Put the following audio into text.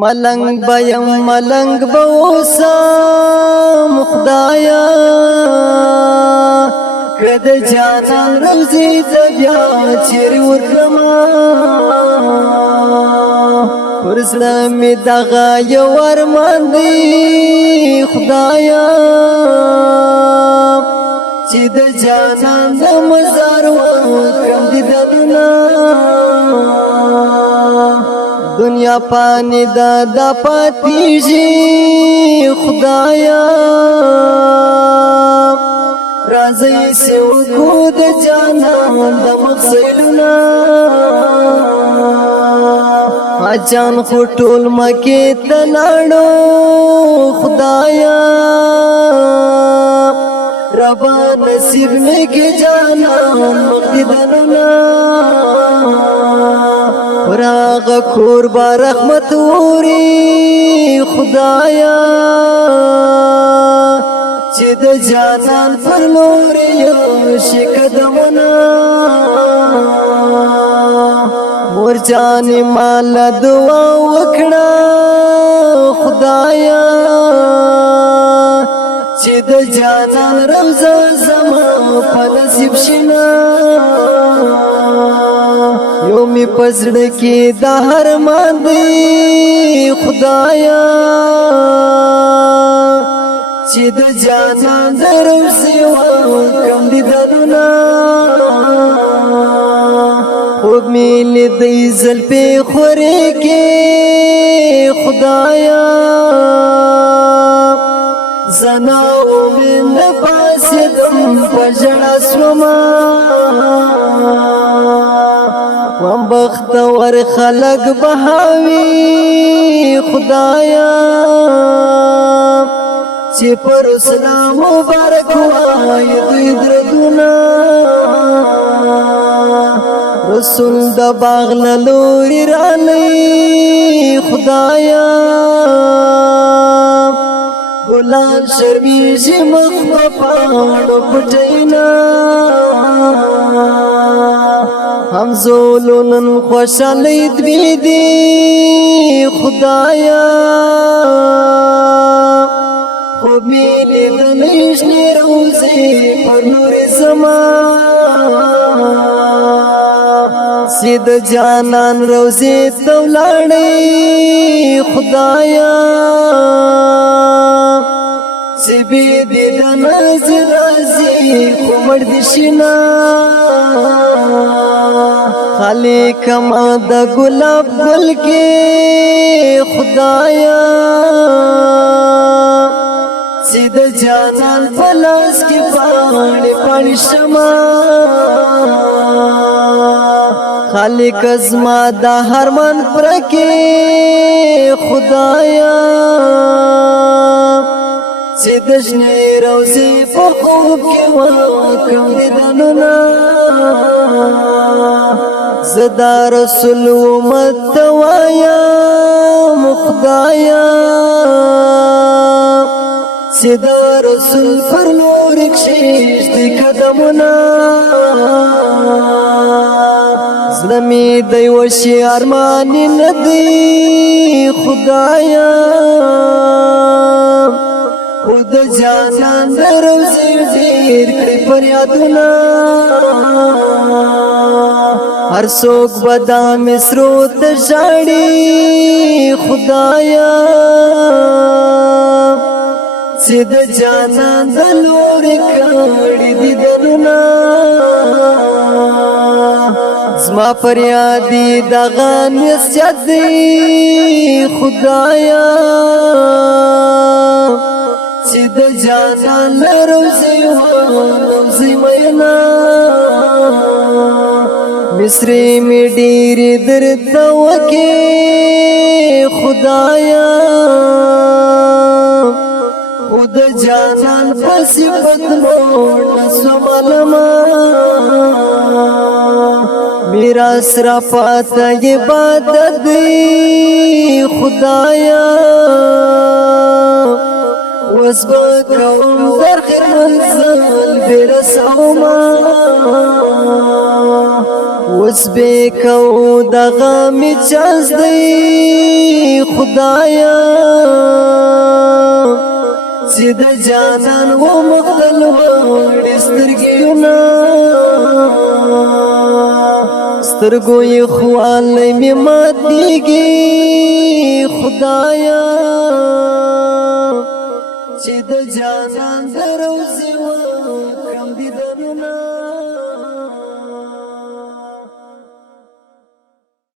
ملنګ بیم ملنګ بوسم خدایا کد جانان روزی بیا چیر ورلما ورزړه می دغه یو ارمان دی خدایا چې د جانان د مزار وکم دي دلنا دنیا پانی دا پاتیږي خدایا راځي سو کو د جانان د مخسلنا اجان خټول مکه تلاړو خدایا ربا نصیب میں کے جانان مقددنا راغ کور با رحمت وری خدایا چې د جانان پر نور یو شکدمنا مور جان مال دعا وکړه خدایا چې د جانان روزه زما په نصیب شینا یو می پزړه کې د هر مان دی خدایا چې د جانان روزه وکم دي دلنا خوب می لیدې زلفې خورې کې خدایا زناو من پاسدم پجڑا سوما وم بختور خلق بهاوی خدایا چې پر اسلام مبارک وای دوی دردونه رسول د باغ لوري رالي خدایا بلان شرمیزی مخبپانو پٹینا ہم زولونن خوشالید بیدی خدایا خوب میلی دنیشنی روزی پر نور زمان سید جانان روزی تولاڑی خدایا سبی دی دنازی رازی کمر دشنا خالی کما دا گلاب گل کے خدایا سید جانان پلاس کی پانی پانی شما خالی کزما دا حرمان پرکی خدایا چې د شنې روزي په خوب کې وکم دي دننا زدا رسول امت وایا خدایا چې د رسول پر نور کښېږ دي قدمونه زلمی دی وشي ارمان ندی خدایا خود جانان روزی زیر کړي فریادونه هر څوک بدا مصرو ته ژاړي خدایا چې د جانان د لورې کړي دي دلونه زما فریادي دغه نصیحت دی خدایا چې د جانان روزي روزي مینا مصری می ډیر درد وکي خدایا خود جانان صفت موړ سمالما میرا سرا پاتا عبادت دی خدایا وسبکم در خیر منزل برسوما تسبیح کو دغه می چاز دی خدایا چې د جانان و مخدل وړي سترګیونه سترګو یې خواله می ماتیږي خدایا چې د جانان د روضې